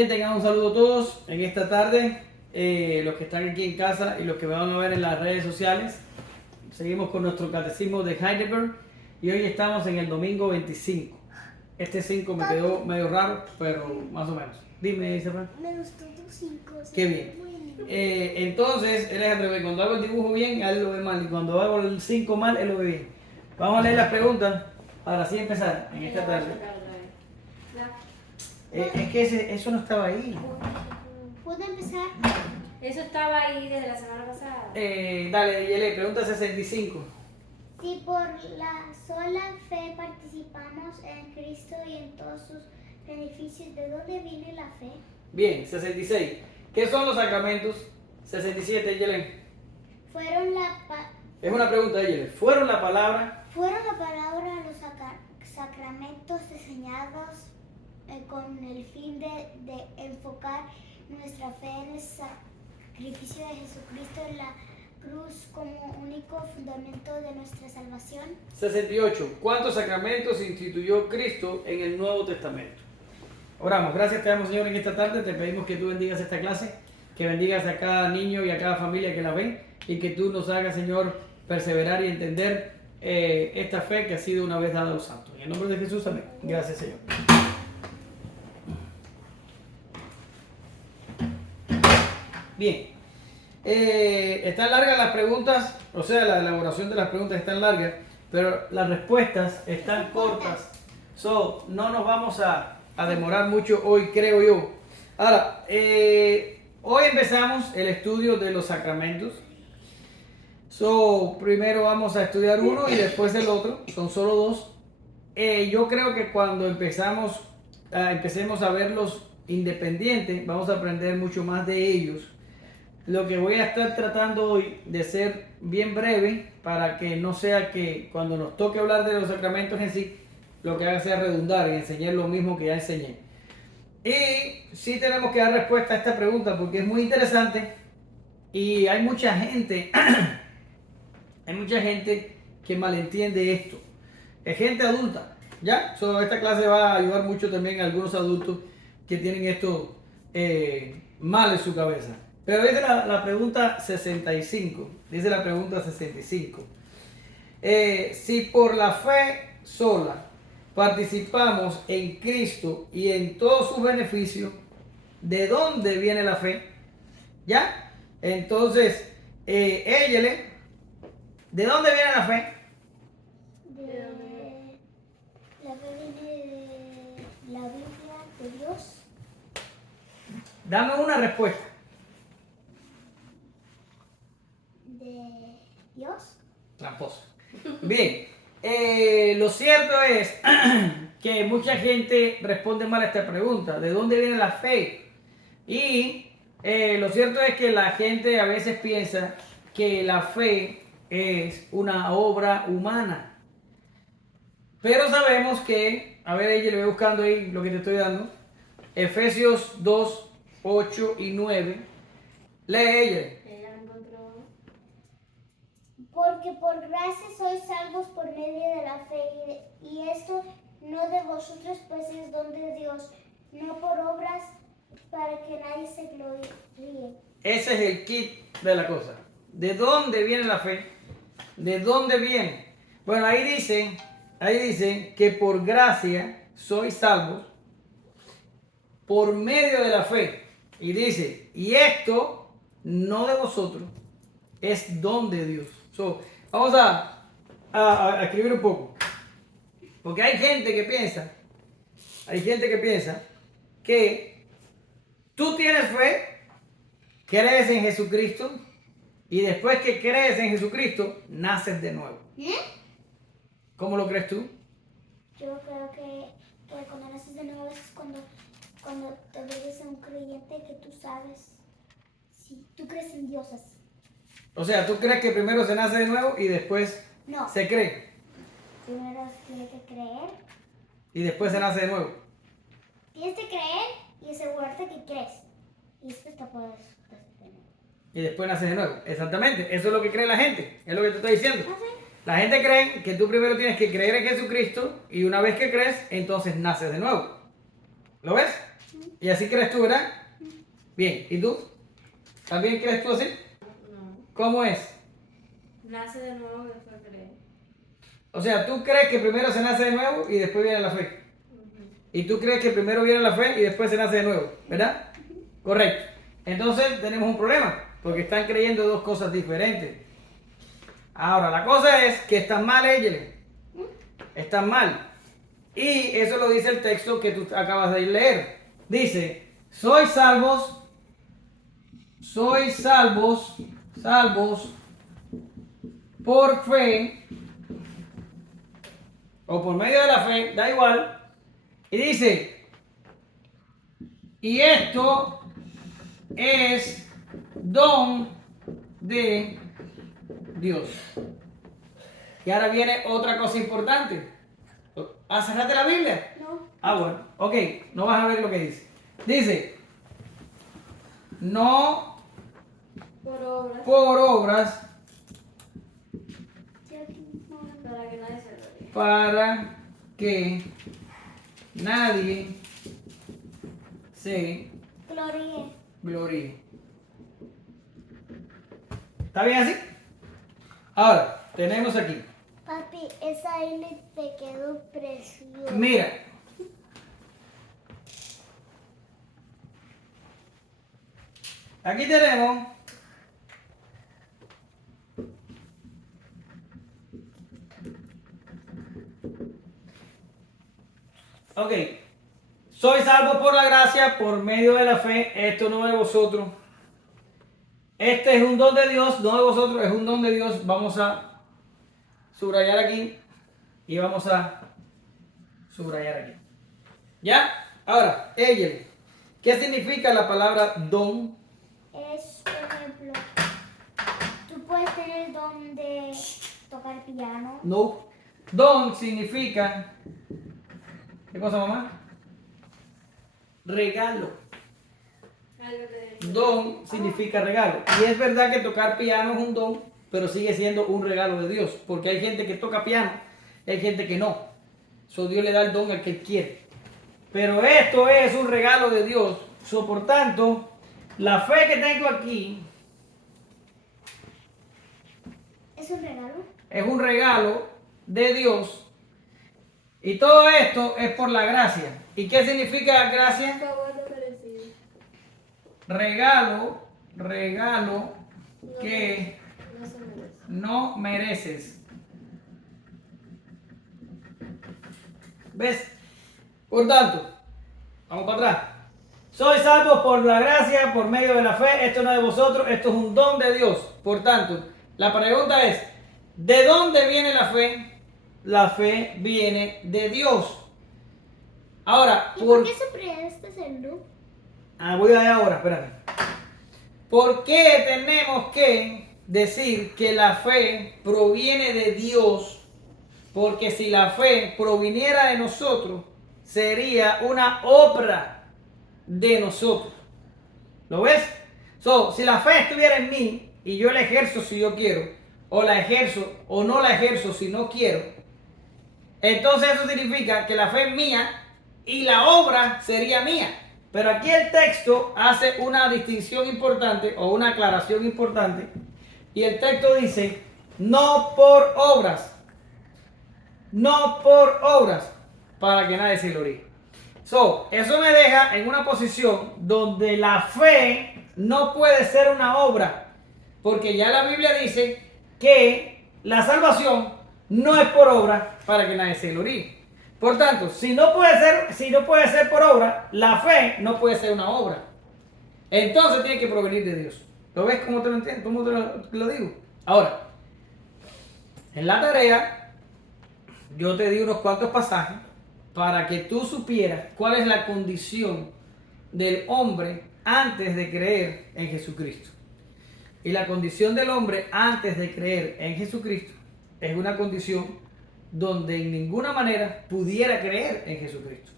Bien, tengan un saludo a todos en esta tarde, los que están aquí en casa y los que me van a ver en las redes sociales. Seguimos con nuestro catecismo de Heidelberg y hoy estamos en el domingo 25. Este 5 me quedó medio raro, pero más o menos. Dime, Isabel. Me gustó tu 5. Qué bien. Entonces, él es al revés. Cuando hago el dibujo bien, a él lo ve mal. Y cuando hago el 5 mal, él lo ve bien. Vamos a leer las preguntas para así empezar en esta tarde. Es que eso no estaba ahí. ¿Puedo empezar? Eso estaba ahí desde la semana pasada. Dale, Yele, pregunta 65. Si por la sola fe participamos en Cristo y en todos sus beneficios, ¿de dónde viene la fe? Bien, 66. ¿Qué son los sacramentos? 67, Yele. Fueron la Es una pregunta, Yele. ¿Fueron la palabra? palabra los sacramentos diseñados con el fin de enfocar nuestra fe en el sacrificio de Jesucristo en la cruz como único fundamento de nuestra salvación. 68. ¿Cuántos sacramentos instituyó Cristo en el Nuevo Testamento? Oramos. Gracias te damos, Señor, en esta tarde. Te pedimos que tú bendigas esta clase, que bendigas a cada niño y a cada familia que la ven y que tú nos hagas, Señor, perseverar y entender esta fe que ha sido una vez dada a los santos. En el nombre de Jesús, amén. Gracias, Señor. Bien. Están largas las preguntas, o sea, la elaboración de las preguntas están largas, pero las respuestas están cortas. So, no nos vamos a demorar mucho hoy, creo yo. Ahora, hoy empezamos el estudio de los sacramentos. So, primero vamos a estudiar uno y después el otro, son solo dos. Yo creo que cuando empecemos a verlos independientes, vamos a aprender mucho más de ellos. Lo que voy a estar tratando hoy de ser bien breve para que no sea que cuando nos toque hablar de los sacramentos en sí, lo que haga sea redundar y enseñar lo mismo que ya enseñé. Y sí tenemos que dar respuesta a esta pregunta porque es muy interesante y hay mucha gente, que malentiende esto. Es gente adulta, ¿ya? Esta clase va a ayudar mucho también a algunos adultos que tienen esto mal en su cabeza. Pero dice la pregunta 65. Dice la pregunta 65. Si por la fe sola participamos en Cristo y en todos sus beneficios, ¿de dónde viene la fe? ¿Ya? Entonces, Éyele, ¿de dónde viene la fe? La fe viene de la Biblia, de Dios. Dame una respuesta. ¿De Dios? Tramposo. Bien, lo cierto es que mucha gente responde mal a esta pregunta. ¿De dónde viene la fe? Y lo cierto es que la gente a veces piensa que la fe es una obra humana. Pero sabemos que, a ver, ella le voy buscando ahí lo que te estoy dando. Efesios 2, 8 y 9. Lee ella. Ella lo encontró. Porque por gracia sois salvos por medio de la fe, y esto no de vosotros, pues es don de Dios, no por obras para que nadie se gloríe. Ese es el kit de la cosa. ¿De dónde viene la fe? ¿De dónde viene? Bueno, ahí dice que por gracia sois salvos por medio de la fe. Y dice, y esto no de vosotros, es don de Dios. Vamos a escribir un poco. Porque hay gente que piensa que tú tienes fe, crees en Jesucristo, y después que crees en Jesucristo, naces de nuevo. ¿Cómo lo crees tú? Yo creo que cuando naces de nuevo es cuando te vuelves un creyente, que tú sabes si tú crees en Dios así. O sea, ¿tú crees que primero se nace de nuevo y después No. se cree? Primero tienes que creer. Y después se nace de nuevo. Tienes que creer y asegurarte que crees. Y después te puedes tener. Y después naces de nuevo. Exactamente. Eso es lo que cree la gente. Es lo que te estoy diciendo. ¿Ah, sí? La gente cree que tú primero tienes que creer en Jesucristo y una vez que crees, entonces naces de nuevo. ¿Lo ves? ¿Y así crees tú, verdad? Bien, ¿y tú? ¿También crees tú así? No. ¿Cómo es? Nace de nuevo y después cree. O sea, tú crees que primero se nace de nuevo y después viene la fe. Y tú crees que primero viene la fe y después se nace de nuevo, ¿verdad? Correcto. Entonces tenemos un problema, porque están creyendo dos cosas diferentes. Ahora, la cosa es que están mal ellos. Están mal. Y eso lo dice el texto que tú acabas de leer. Dice, sois salvos, salvos por fe, o por medio de la fe, da igual. Y dice, y esto es don de Dios. Y ahora viene otra cosa importante. ¿Cerraste la Biblia? No. Ah, bueno. Ok, no vas a ver lo que dice. Dice, no Por obras. por obras Para que nadie se lo diga. para que nadie se Gloria. gloríe. ¿Está bien así? Ahora, tenemos aquí. Papi, esa N te quedó preciosa. Mira. Aquí tenemos. Ok. Soy salvo por la gracia, por medio de la fe. Esto no es de vosotros. Este es un don de Dios, no de vosotros, es un don de Dios. Vamos a subrayar aquí y vamos a subrayar aquí. ¿Ya? Ahora, ella. ¿Qué significa la palabra don? Es, por ejemplo, tú puedes tener el don de tocar piano. No. Don significa. ¿Qué cosa, mamá? Regalo. Algo te Don significa regalo. Y es verdad que tocar piano es un don, pero sigue siendo un regalo de Dios. Porque hay gente que toca piano, hay gente que no. So, Dios le da el don al que quiere. Pero esto es un regalo de Dios. So, por tanto, la fe que tengo aquí ¿Es un regalo? es un regalo de Dios. Y todo esto es por la gracia. ¿Y qué significa gracia? favor no merecido. Regalo que No se merece. no mereces. ¿Ves? Por tanto, vamos para atrás. Soy salvo por la gracia, por medio de la fe. Esto no es de vosotros, esto es un don de Dios. Por tanto, la pregunta es, ¿de dónde viene la fe? La fe viene de Dios. Ahora, ¿Y por qué siempre este es el luz? voy allá ahora, espérame. ¿Por qué tenemos que decir que la fe proviene de Dios? Porque si la fe proviniera de nosotros, sería una obra de nosotros. ¿Lo ves? Si la fe estuviera en mí y yo la ejerzo si yo quiero, o la ejerzo o no la ejerzo si no quiero, entonces eso significa que la fe es mía y la obra sería mía. Pero aquí el texto hace una distinción importante o una aclaración importante. Y el texto dice, no por obras. No por obras, para que nadie se gloríe. Eso me deja en una posición donde la fe no puede ser una obra. Porque ya la Biblia dice que la salvación no es por obra para que nadie se gloríe. Por tanto, si no puede ser por obra, la fe no puede ser una obra. Entonces tiene que provenir de Dios. ¿Lo ves cómo te lo entiendo? ¿Cómo te lo digo? Ahora, en la tarea, yo te di unos cuantos pasajes para que tú supieras cuál es la condición del hombre antes de creer en Jesucristo. Y la condición del hombre antes de creer en Jesucristo es una condición donde en ninguna manera pudiera creer en Jesucristo.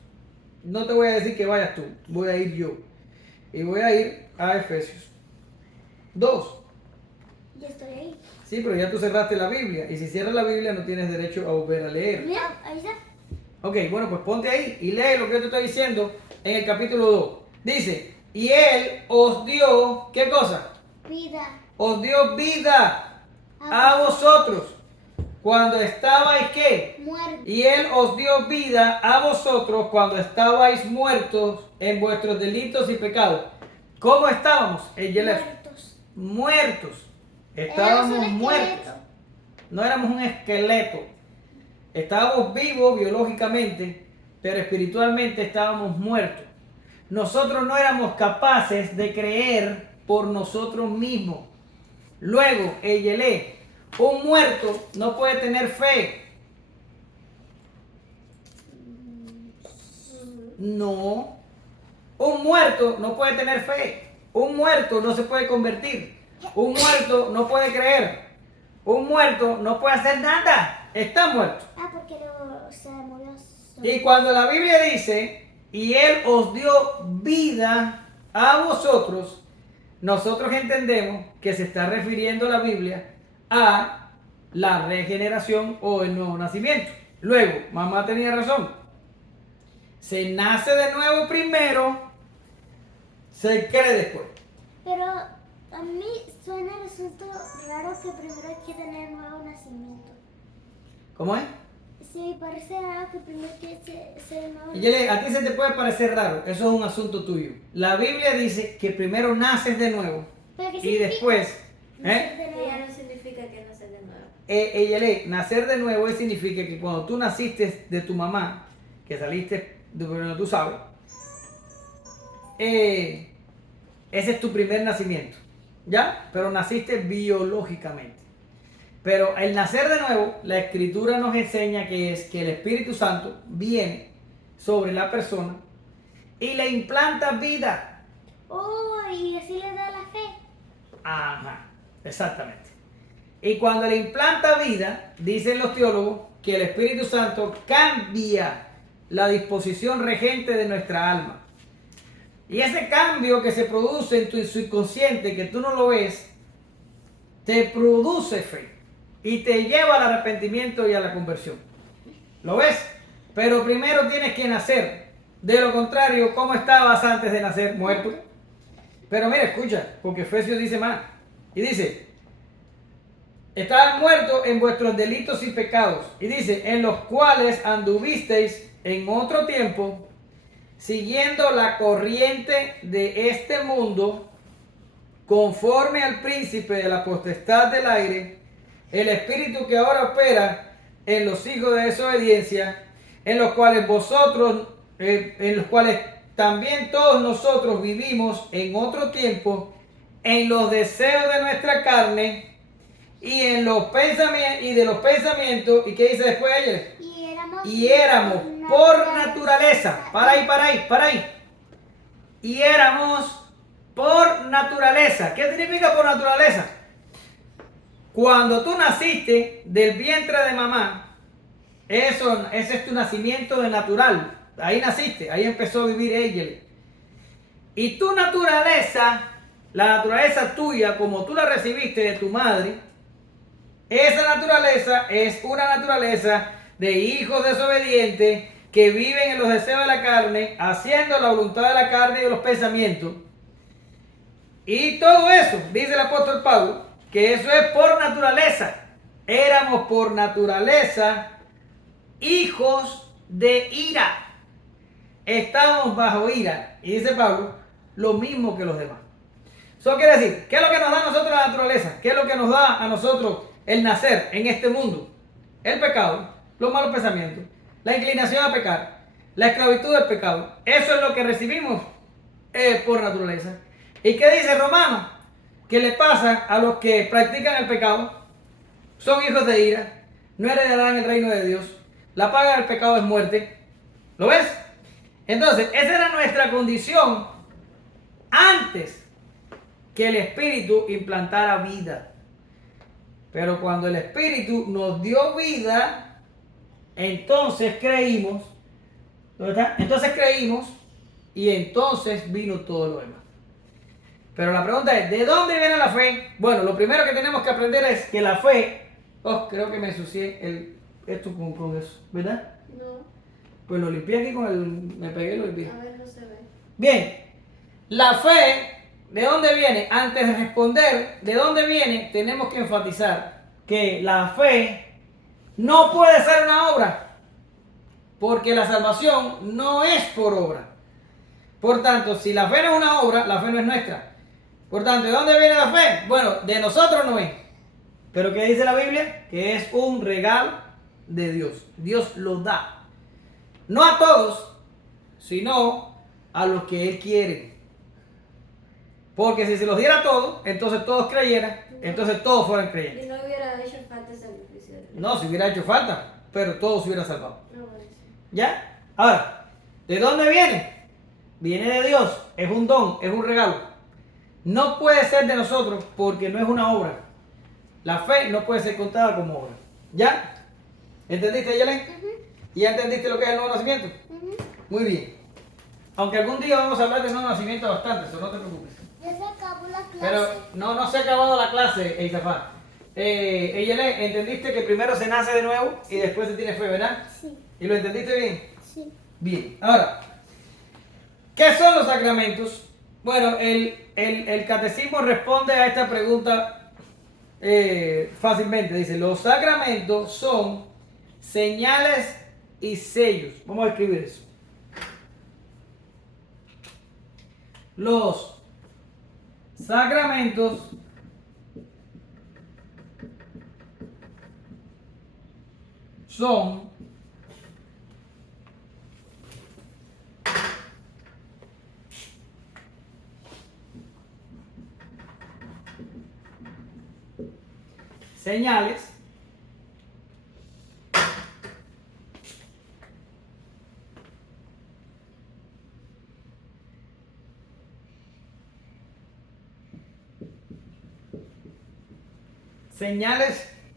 No te voy a decir que vayas tú, voy a ir yo. Y voy a ir a Efesios 2. Yo estoy ahí. Sí, pero ya tú cerraste la Biblia. Y si cierras la Biblia no tienes derecho a volver a leer. Mira, ahí está. Ok, bueno, pues ponte ahí y lee lo que yo te estoy diciendo en el capítulo 2. Dice, y Él os dio, ¿qué cosa? Vida. Os dio vida a vosotros cuando estabais, ¿qué? Muerte. Y Él os dio vida a vosotros cuando estabais muertos en vuestros delitos y pecados. ¿Cómo estábamos? Muertos. Muertos. Éramos Estábamos un muertos. esqueleto. No éramos un esqueleto. Estábamos vivos biológicamente, pero espiritualmente estábamos muertos. Nosotros no éramos capaces de creer por nosotros mismos. Luego, Eyelé, un muerto no puede tener fe. No. Un muerto no puede tener fe. Un muerto no se puede convertir. Un muerto no puede creer. Un muerto no puede hacer nada. Está muerto. Ah, porque se murió. Y cuando la Biblia dice, y Él os dio vida a vosotros, nosotros entendemos que se está refiriendo la Biblia a la regeneración o el nuevo nacimiento. Luego, mamá tenía razón. Se nace de nuevo primero, se cree después. Pero a mí suena resulta raro que primero hay que tener nuevo nacimiento. ¿Cómo es? Sí, me parece raro que primero hay que ser nuevo Y Yele, a ti se te puede parecer raro, eso es un asunto tuyo. La Biblia dice que primero naces de nuevo ¿Pero qué y significa? después, Nacer de Que nuevo? ya no significa que nacer de nuevo. Yele, nacer de nuevo significa que cuando tú naciste de tu mamá, que saliste de donde tú sabes, ese es tu primer nacimiento, ¿ya? Pero naciste biológicamente. Pero el nacer de nuevo, la Escritura nos enseña que es que el Espíritu Santo viene sobre la persona y le implanta vida. Oh, y así le da la fe. Ajá, exactamente. Y cuando le implanta vida, dicen los teólogos que el Espíritu Santo cambia la disposición regente de nuestra alma. Y ese cambio que se produce en tu subconsciente, que tú no lo ves, te produce fe y te lleva al arrepentimiento y a la conversión. ¿Lo ves? Pero primero tienes que nacer. De lo contrario, ¿cómo estabas antes de nacer? Muerto. Pero mira, escucha, porque Efesios dice más. Y dice, estaban muertos en vuestros delitos y pecados. Y dice, en los cuales anduvisteis en otro tiempo, siguiendo la corriente de este mundo, conforme al príncipe de la potestad del aire, el espíritu que ahora opera en los hijos de desobediencia, en los cuales también todos nosotros vivimos en otro tiempo, en los deseos de nuestra carne y en los pensamientos y de los pensamientos. ¿Y qué dice después ella? Y éramos por naturaleza. Para ahí. Y éramos por naturaleza. ¿Qué significa por naturaleza? Cuando tú naciste del vientre de mamá, ese es tu nacimiento de natural. Ahí naciste, ahí empezó a vivir ella. Y tu naturaleza, la naturaleza tuya, como tú la recibiste de tu madre, esa naturaleza es una naturaleza de hijos desobedientes que viven en los deseos de la carne, haciendo la voluntad de la carne y de los pensamientos. Y todo eso, dice el apóstol Pablo, que eso es por naturaleza. Éramos por naturaleza hijos de ira. Estábamos bajo ira. Y dice Pablo, lo mismo que los demás. Eso quiere decir, ¿qué es lo que nos da a nosotros la naturaleza? ¿Qué es lo que nos da a nosotros el nacer en este mundo? El pecado, los malos pensamientos, la inclinación a pecar, la esclavitud del pecado. Eso es lo que recibimos por naturaleza. ¿Y qué dice Romanos? ¿Qué le pasa a los que practican el pecado? Son hijos de ira, no heredarán el reino de Dios. La paga del pecado es muerte. ¿Lo ves? Entonces, esa era nuestra condición antes que el Espíritu implantara vida. Pero cuando el Espíritu nos dio vida, entonces creímos. ¿Dónde está? Entonces creímos y entonces vino todo lo demás. Pero la pregunta es, ¿de dónde viene la fe? Bueno, lo primero que tenemos que aprender es que la fe... Oh, creo que me ensucié esto con eso, ¿verdad? No, Pues lo limpié aquí con el... Me pegué y lo limpié. a ver, no se ve. Bien, la fe, ¿de dónde viene? Antes de responder de dónde viene, tenemos que enfatizar que la fe no puede ser una obra, porque la salvación no es por obra. Por tanto, si la fe no es una obra, la fe no es nuestra. Por tanto, ¿de dónde viene la fe? Bueno, de nosotros no es. Pero ¿qué dice la Biblia? Que es un regalo de Dios. Dios lo da. No a todos, sino a los que Él quiere. Porque si se los diera a todos, entonces todos creyeran, entonces todos fueran creyentes. Y no hubiera hecho falta sacrificio. No, si hubiera hecho falta, pero todos se hubieran salvado. No, bueno, sí. ¿Ya? Ahora, ¿de dónde viene? Viene de Dios, es un don, es un regalo. No puede ser de nosotros porque no es una obra. La fe no puede ser contada como obra. ¿Ya? ¿Entendiste, Yelen? ¿Y ya entendiste lo que es el nuevo nacimiento? Muy bien. Aunque algún día vamos a hablar del nuevo nacimiento bastante, eso no te preocupes. Ya se acabó la clase. Pero no se ha acabado la clase, Eizafá. Yelen, ¿entendiste que primero se nace de nuevo y después se tiene fe, verdad? Sí, ¿Y lo entendiste bien? sí. Bien. Ahora, ¿qué son los sacramentos? Bueno, el catecismo responde a esta pregunta fácilmente. Dice, los sacramentos son señales y sellos. Vamos a escribir eso. Los sacramentos son señales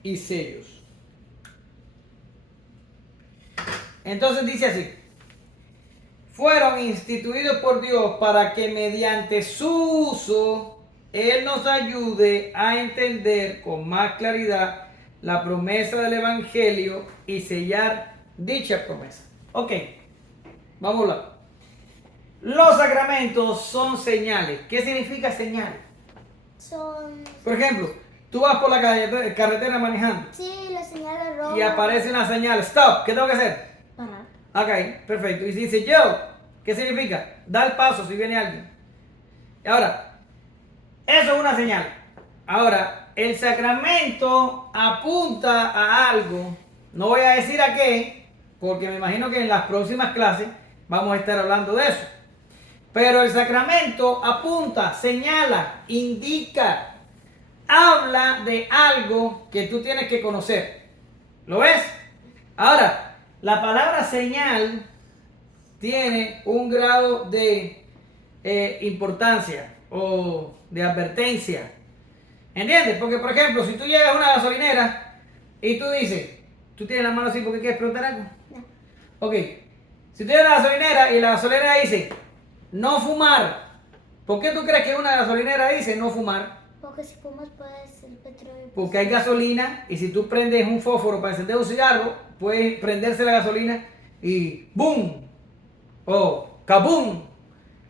y sellos. Entonces dice así: fueron instituidos por Dios para que mediante su uso Él nos ayude a entender con más claridad la promesa del Evangelio y sellar dicha promesa. Ok, vamos a hablar. Los sacramentos son señales. ¿Qué significa señal? Son... Por ejemplo, tú vas por la carretera manejando Sí, la señal de rojo. y aparece una señal, stop, ¿qué tengo que hacer? Parar. Ok, perfecto. Y si dice yo, ¿qué significa? Da el paso si viene alguien. Ahora, eso es una señal. Ahora, el sacramento apunta a algo. No voy a decir a qué, porque me imagino que en las próximas clases vamos a estar hablando de eso. Pero el sacramento apunta, señala, indica, habla de algo que tú tienes que conocer. ¿Lo ves? Ahora, la palabra señal tiene un grado de importancia o de advertencia. ¿Entiendes? Porque, por ejemplo, si tú llegas a una gasolinera y tú dices, tú tienes la mano así porque quieres preguntar algo. No. Ok, si tú llegas a la gasolinera y la gasolinera dice, no fumar, ¿por qué tú crees que una gasolinera dice no fumar? Porque si fumas puede ser petróleo. Porque hay gasolina y si tú prendes un fósforo para encender un cigarro, puede prenderse la gasolina y ¡boom! O ¡kabum!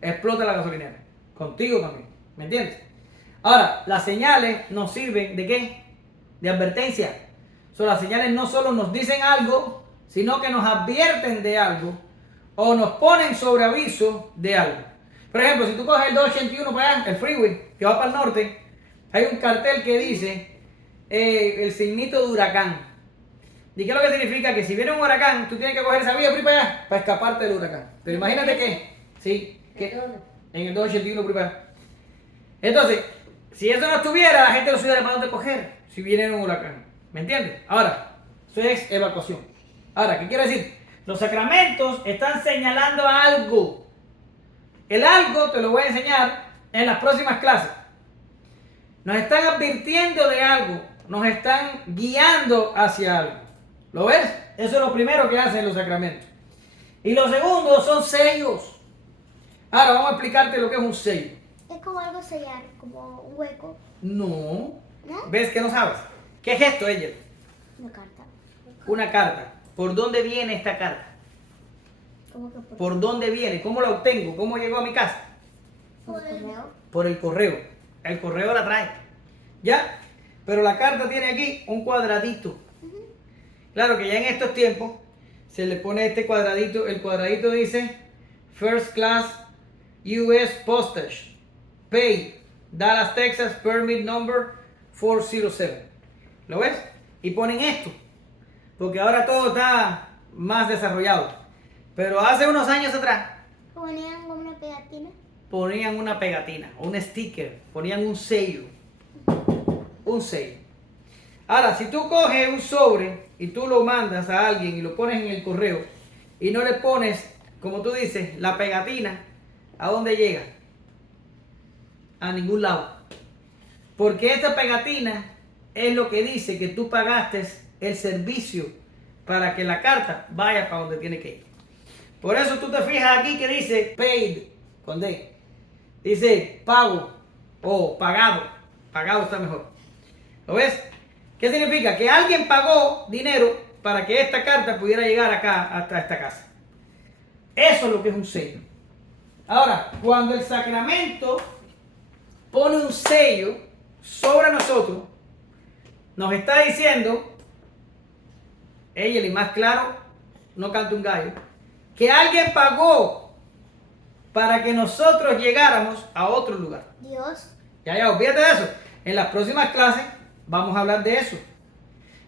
Explota la gasolinera. Contigo también. ¿Me entiendes? Ahora, las señales nos sirven ¿de qué? De advertencia. Las señales no solo nos dicen algo, sino que nos advierten de algo o nos ponen sobre aviso de algo. Por ejemplo, si tú coges el 281 para allá, el freeway, que va para el norte, hay un cartel que dice el signito de huracán. ¿Y qué es lo que significa? Que si viene un huracán, tú tienes que coger esa vía por ahí para allá para escaparte del huracán. Pero imagínate que, sí, que en el 281 por ahí para allá. Entonces, si eso no estuviera, la gente no supiera para dónde coger si viene un huracán. ¿Me entiendes? Ahora, eso es evacuación. Ahora, ¿qué quiere decir? Los sacramentos están señalando algo. El algo te lo voy a enseñar en las próximas clases. Nos están advirtiendo de algo. Nos están guiando hacia algo. ¿Lo ves? Eso es lo primero que hacen los sacramentos. Y lo segundo son sellos. Ahora vamos a explicarte lo que es un sello. Es como algo sellar, como un hueco. No. ¿No? ¿Ves que no sabes? ¿Qué es esto, ella? Una carta. Una carta. ¿Por dónde viene esta carta? ¿Cómo que ¿Por dónde viene? ¿Cómo la obtengo? ¿Cómo llegó a mi casa? por el correo? Por el correo. El correo la trae. ¿Ya? Pero la carta tiene aquí un cuadradito. Claro que ya en estos tiempos se le pone este cuadradito. El cuadradito dice First Class US Postage. Pay. Dallas, Texas. Permit number 407. ¿Lo ves? Y ponen esto. Porque ahora todo está más desarrollado. Pero hace unos años atrás Ponían como una pegatina. ponían una pegatina, un sticker, ponían un sello. Un sello. Ahora, si tú coges un sobre y tú lo mandas a alguien y lo pones en el correo y no le pones, como tú dices, la pegatina, ¿a dónde llega? A ningún lado. Porque esta pegatina es lo que dice que tú pagaste el servicio para que la carta vaya para donde tiene que ir. Por eso tú te fijas aquí que dice paid, con D. Dice pago o pagado. Pagado está mejor. ¿Lo ves? ¿Qué significa? Que alguien pagó dinero para que esta carta pudiera llegar acá, hasta esta casa. Eso es lo que es un sello. Ahora, cuando el sacramento pone un sello sobre nosotros, nos está diciendo, ella y más claro, no canta un gallo, que alguien pagó para que nosotros llegáramos a otro lugar. Dios. Ya, olvídate de eso. En las próximas clases vamos a hablar de eso.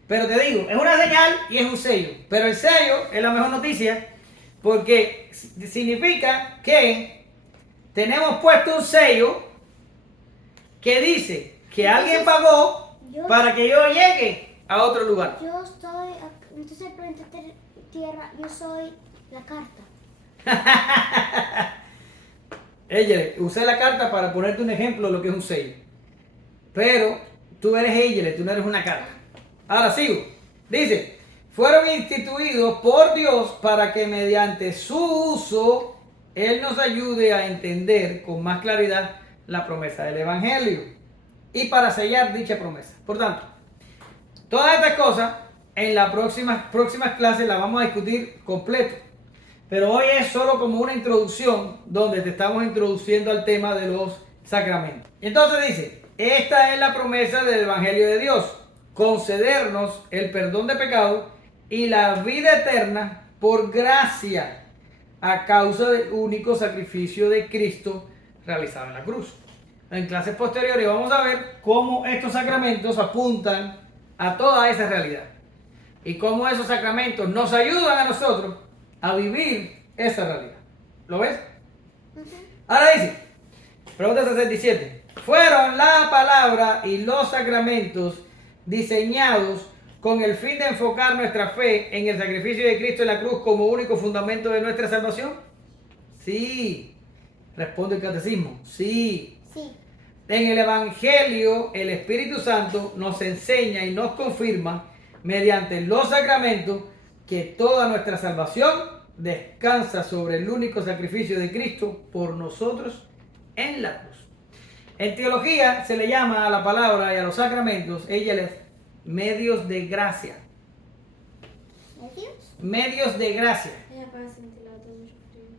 Pero te digo, es una señal y es un sello. Pero el sello es la mejor noticia porque significa que tenemos puesto un sello que dice que alguien pagó para que yo llegue a otro lugar. Yo estoy, entonces el planeta Tierra, yo soy la carta. Ella, usé la carta para ponerte un ejemplo de lo que es un sello. Pero tú eres ella, tú no eres una carta. Ahora sigo. Dice, fueron instituidos por Dios para que mediante su uso Él nos ayude a entender con más claridad la promesa del Evangelio y para sellar dicha promesa. Por tanto, todas estas cosas en las próximas clases las vamos a discutir completo. Pero hoy es solo como una introducción donde te estamos introduciendo al tema de los sacramentos. Entonces dice, esta es la promesa del Evangelio de Dios, concedernos el perdón de pecados y la vida eterna por gracia a causa del único sacrificio de Cristo realizado en la cruz. En clases posteriores vamos a ver cómo estos sacramentos apuntan a toda esa realidad y cómo esos sacramentos nos ayudan a nosotros a vivir esa realidad. ¿Lo ves? Ahora dice, pregunta 67. Fueron la palabra y los sacramentos diseñados con el fin de enfocar nuestra fe en el sacrificio de Cristo en la cruz como único fundamento de nuestra salvación. Sí. Responde el catecismo. Sí. Sí. En el Evangelio, el Espíritu Santo nos enseña y nos confirma mediante los sacramentos que toda nuestra salvación descansa sobre el único sacrificio de Cristo por nosotros en la cruz. En teología se le llama a la palabra y a los sacramentos, medios de gracia. ¿Medios? Medios de gracia. Ella para sentir la otra mucho frío.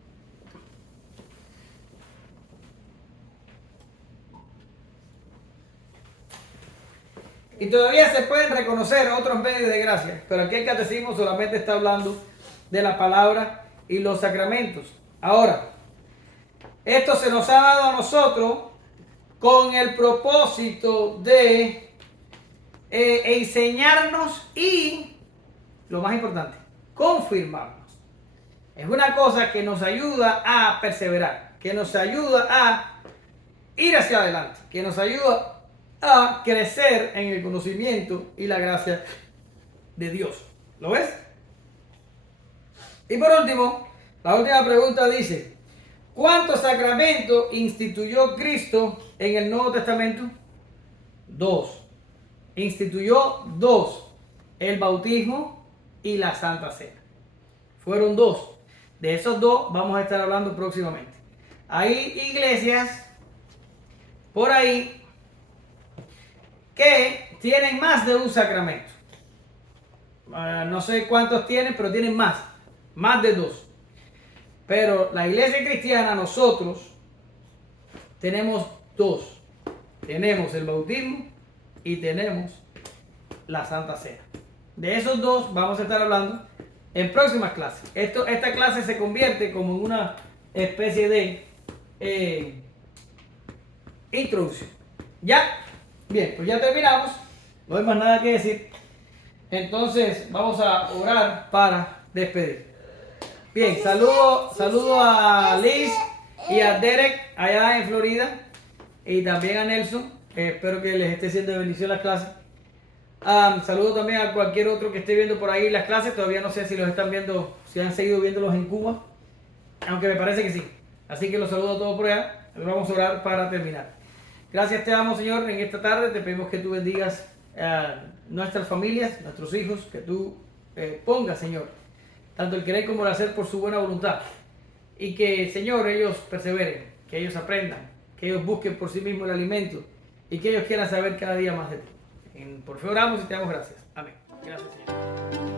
Y todavía se pueden reconocer otros medios de gracia, pero aquí el catecismo solamente está hablando de la palabra y los sacramentos. Ahora, esto se nos ha dado a nosotros con el propósito de enseñarnos y, lo más importante, confirmarnos. Es una cosa que nos ayuda a perseverar, que nos ayuda a ir hacia adelante, que nos ayuda a crecer en el conocimiento y la gracia de Dios. ¿Lo ves? Y por último, la última pregunta dice, ¿cuántos sacramentos instituyó Cristo en el Nuevo Testamento? 2. Instituyó 2, el bautismo y la Santa Cena. Fueron 2. De esos 2 vamos a estar hablando próximamente. Hay iglesias por ahí que tienen más de un sacramento. No sé cuántos tienen, pero tienen más de 2. Pero la iglesia cristiana, nosotros tenemos dos. Tenemos el bautismo y tenemos la Santa Cena. De esos dos vamos a estar hablando en próximas clases. Esta clase se convierte como en una especie de introducción. ¿Ya? Bien, pues ya terminamos. No hay más nada que decir. Entonces vamos a orar para despedir. Bien, saludo a Liz y a Derek allá en Florida y también a Nelson. Espero que les esté siendo de bendición las clases. Saludo también a cualquier otro que esté viendo por ahí las clases. Todavía no sé si los están viendo, si han seguido viéndolos en Cuba, aunque me parece que sí. Así que los saludo a todos por allá. Vamos a orar para terminar. Gracias te damos, Señor, en esta tarde. Te pedimos que tú bendigas a nuestras familias, nuestros hijos, que tú pongas, Señor, tanto el querer como el hacer por su buena voluntad. Y que, Señor, ellos perseveren, que ellos aprendan, que ellos busquen por sí mismos el alimento y que ellos quieran saber cada día más de ti. Por fe oramos y te damos gracias. Amén. Gracias, Señor.